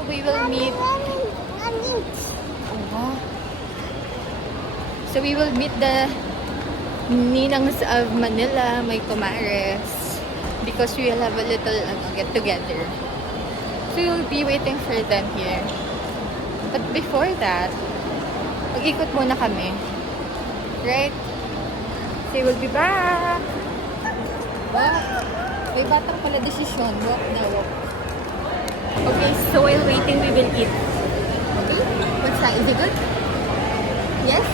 now we will meet. So we will meet the Ninangs of Manila, my kumares, because we will have a little get together. So we will be waiting for them here. But before that, mag-ikot muna kami. Right? So we will be back. Walk. May batang pala desisyon. Walk na walk. Okay, so while waiting, we will eat. Okay? What's that? Is it good? Yes?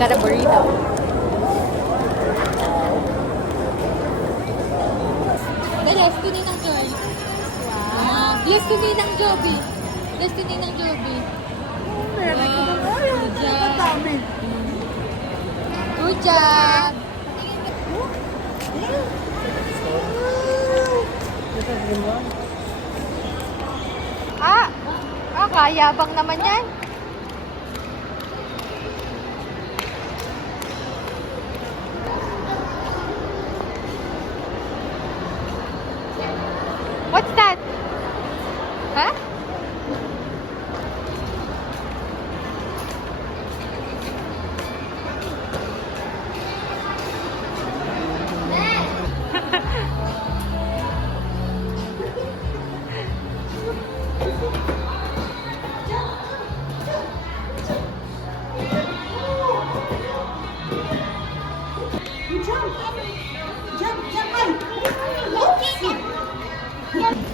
Got a burrito. The destiny ng Joy. Wow. Destiny ng Joby. Destiny ng Joby. Good job. Good job. Kayabang naman yan. What's that? Huh?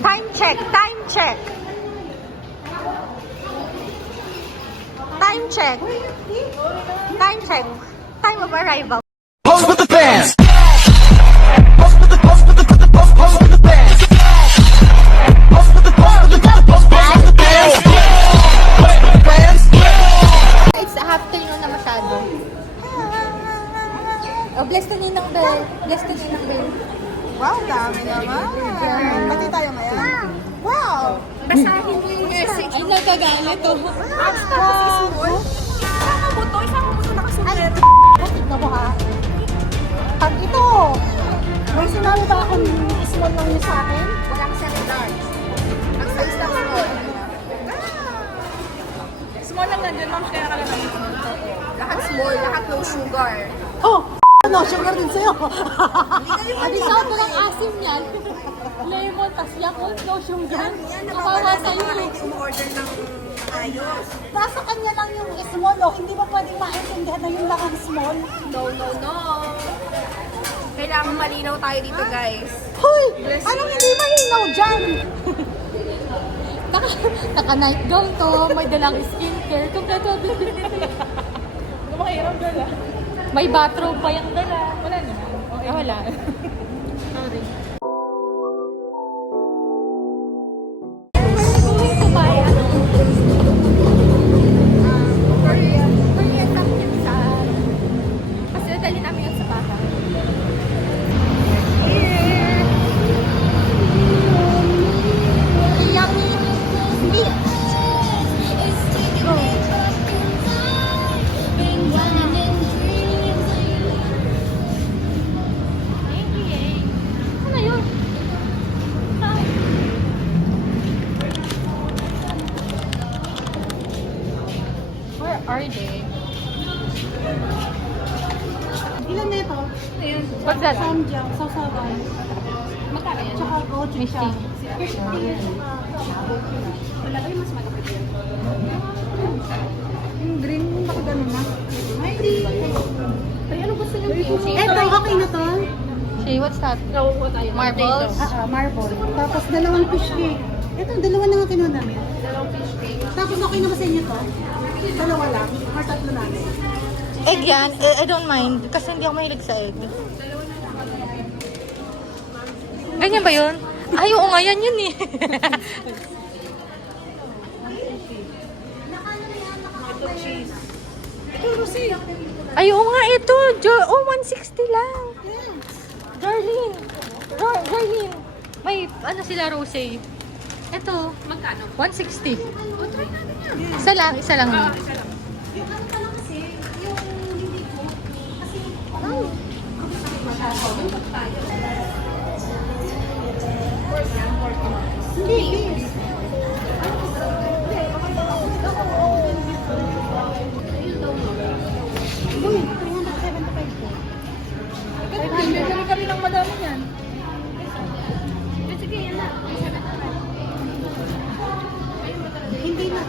Time check, time check. Time check. Time check. Time of arrival. Pose with the fans. Pose with the pose with the pose with the pose with the fans. Pose with the pose with the pose with the fans. Pose with the fans. It's afternoon na masyado. Oh, bless to Ninang Bell. Bless to Ninang Bell. Wow, dami naman. Pati tayo ngayon. Wow! Basahin mo yung message. Ay, nagagalit to. Tapos small. Isang buto nakasulat. Tignan mo ha. Pag ito, may sinabi ba akong small lang yun sa akin? Walang seminar. Ang size lang small. Small lang nandiyan lang, kaya ka lang naman. Lahat small, lahat no sugar. Oh! No, sugar din sa'yo. Adi sobrang asim yan. Lemon, tas yakult, no sugar. Kawawa sa'yo. Umorder ng ayos. Nasa kanya lang yung small, no? Hindi ba pwedeng maintindihan na yung lang ang small? No, no, no. Kailangan malinaw tayo dito, guys. Hoy! Anong hindi malinaw dyan? Naka-night gown to, may dalang skincare. Kompleto. Mahirap dala. May bathrobe pa yung dala. Wala naman. Okay. Wala. Sorry. Korean samgyeopsal. Kasi dali namin yun sa bahay. Yummy meat. Ano yun? Where are they? Ilan na ito? What's that? Samjang, sasawan. Magkano yan? Tsaka gochujang. Wala kayo mas magkapit yan. Yung green, baka ganun na. Ay, di. Ay, ano gusto niyo? Eto, okay na to? Shay, what's that? Marbles? Marble. Tapos dalawang fish cake. Ito, dalawa na nga kinuha namin. Dalawang fish cake. Tapos okay naman sa inyo to? Dalawa lang. Or tatlo namin. Egg yan. I don't mind. Kasi hindi ako mahilig sa egg. Ganyan ba yun? Ay, oo nga yan yun eh. Ito, Rosie. Ay, oo nga ito. Oh, 160 lang. Darlene. Darlene. May, ano sila, rosé. Ito. Magkano? 160. O, try natin yan. Isa lang. Isa lang. Yung ano ka lang kasi, yung hindi ko, kasi, hindi, beef. Uy, 375 po. Bili kami ng madami yan. Sige, yan na. Hindi na.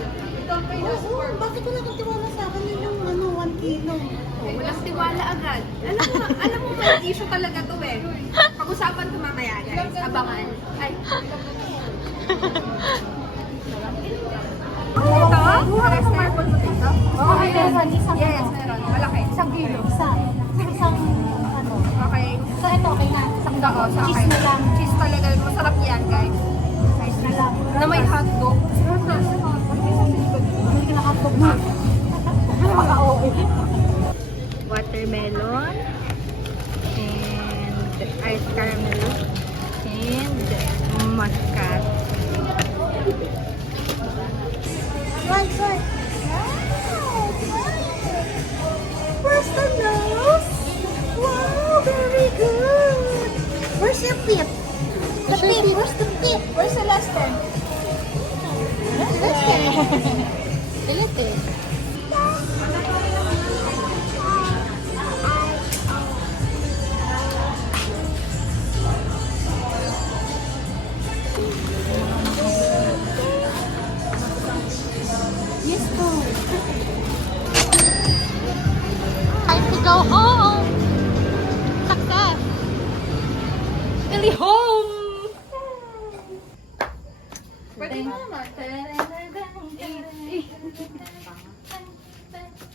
Oo, bakit ko nagtiwala sa akin yun yung ano, 1 kilo? Walang tiwala agad. Alam mo, may issue talaga to eh. Pag-usapan ko mamaya, guys. Abangan. Ay. Ito? Pares na apple potato? Oo, meron. Isang Yes, ano. meron. Malaki. Isang kilo. Isang ano. Okay. So, ito, okay na. Isang Oo, sa cheese akin. na lang. Cheese talaga. Masarap yan, guys. Cheese na lang. Na may hotdog. Hindi ka nakatog na. Maka-okay. Watermelon. And ice caramel. And muscat. Right, right. Where's the nose? Wow, very good. Where's your pip? The pip. Where's the pip? Where's the last one? Delete. Yes, po. Time to go home. Success. Really home. Pwede mo naman.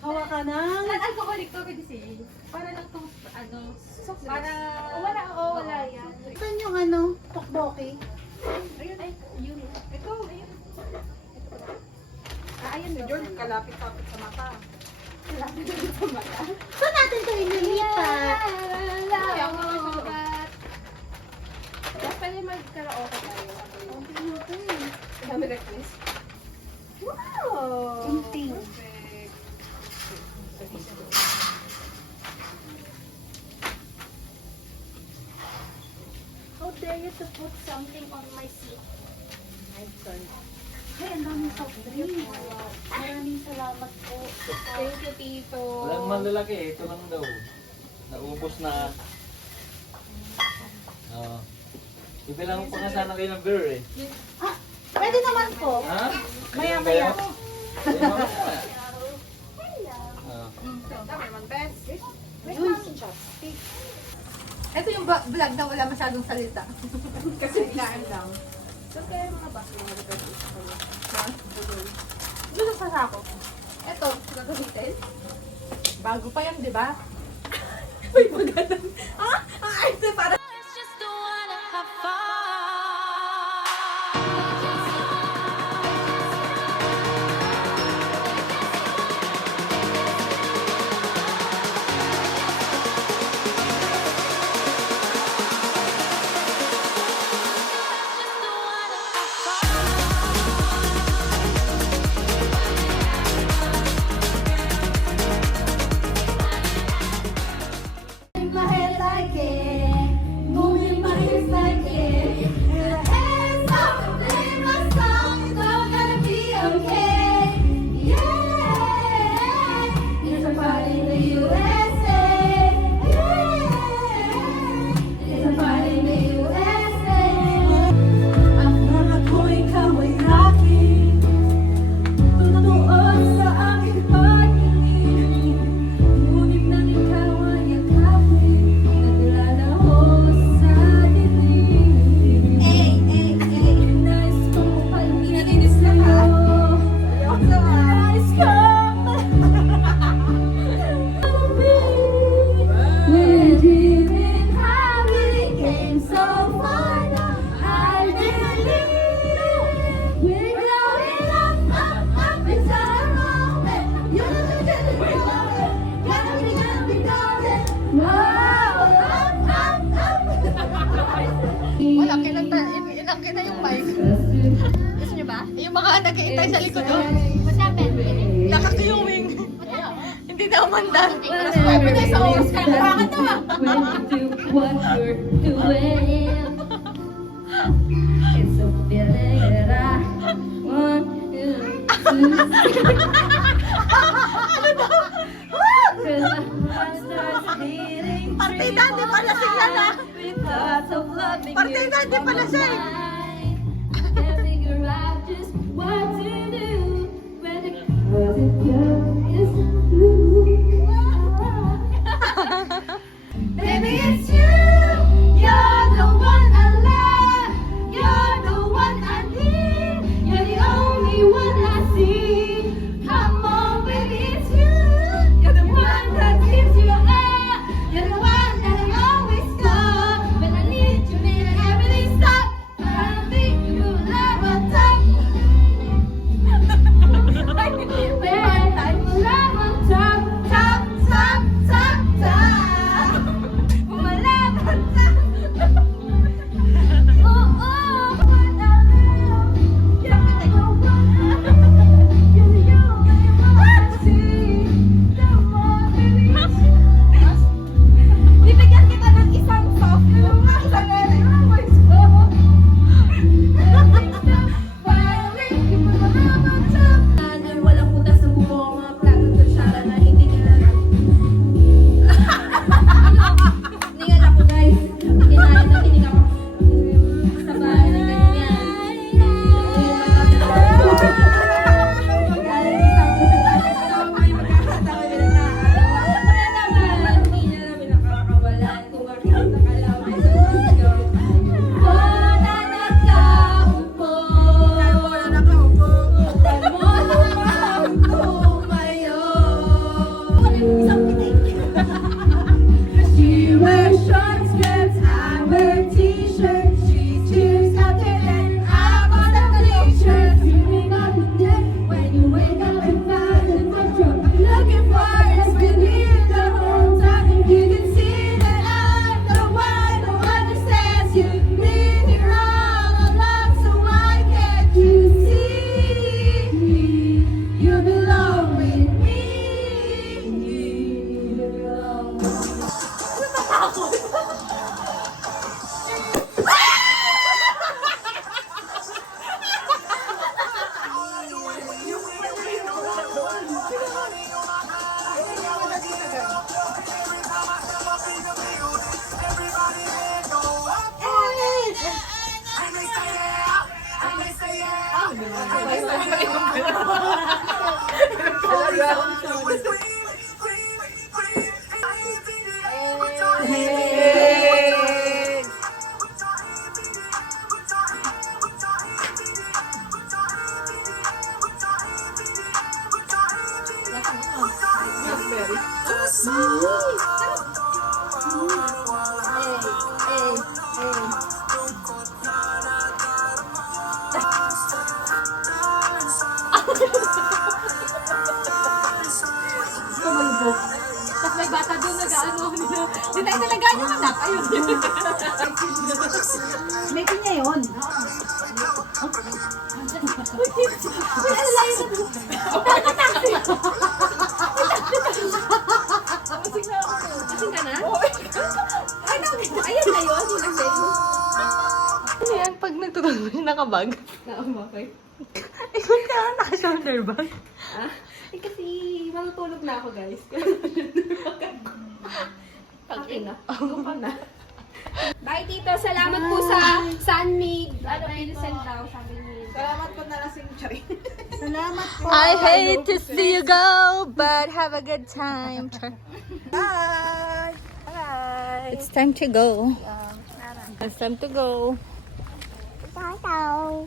Hawa ka na. Alcoholic to, pwede siya. Para lang itong, ano, para... wala yan. Saan yung ano, tokboki? Ayun, ay, yun. Ito, ayun. Ayun, George, kalapit-kapit sa mata. Saan natin ito inilipat? Pwede mag-karaoke tayo. Dami request. Wow! Kunting. How dare you to put something on my seat? Ay, ang daming soft drink. Maraming salamat po. Thank you, Tito. Walang malalaki, ito lang daw. Naubos na. Oo. Ibilang pa nga sana kayo ng beer eh. Ah, pwede naman po. Ha? Maya-maya. Maya-maya. Oo. Dami naman, best. Yun. Ito yung vlog na wala masyadong salita. Kasi biglaan lang. Saan kaya yung mga baso mga request? Dito sa sako. Ito, gagamitin? Bago pa yan, di ba? May magalang. Ay, ito para. My head like it, moving my hips like it. Wala, inangkin na yung mic. Gusto niyo ba? Yung mga nag-iintay sa likod doon. What happened? Nakakiyuwing. Hindi na umandar. Sabi na sa oras ka. Bakit na? What you're doing. It's a feeling that I want you to see. Cause my heart starts beating. Partida, di pala sila na. Because of loving Partida, di pala siya eh. Can't figure out just what to do when it wasn't just you. Baby, it's you. You're the one I love. You're the one I need. You're the only one I see. Come on, baby, it's you. You're the one that gives you air. You're the one that I always call when I need you, man. Everything stop. I don't think you will ever stop. Bibigyan kita ng isang soft yung isang voice ko. Walang putas ng buo, mga plato at kutsara na hindi kailangan. Ningal ako guys. Kinain na tinig ako. Sa bahay na ganyan. She wears short skirts, I wear t-shirts. She cheers after and I bought a t-shirt. Dreaming of the day when you wake up and find that what you're looking for has been here the whole time. You can see that I'm the one who understands you. Leave me all alone, so why can't you see? You belong with me. You belong with me. Tapos may bata doon nag-ano nila. Di tayo talaga yung anak. Ayun. May pinya yun. Uy, alalayo na doon. Kasing ka na? Ay, ayan na yun. Ano yan? Pag nagtutulog siya nakabag. Bakit? Ikaw ka, naka-shoulder bag. Eh kasi matutulog na ako guys. Akin na. Ako pa na. Bye, Tito. Salamat po sa Sunmade. Ano, Vincent daw, sabi niya. Salamat po na lasing Charing. Salamat po. I hate to see you go, but have a good time. Bye. Bye. It's time to go. It's time to go. Bye.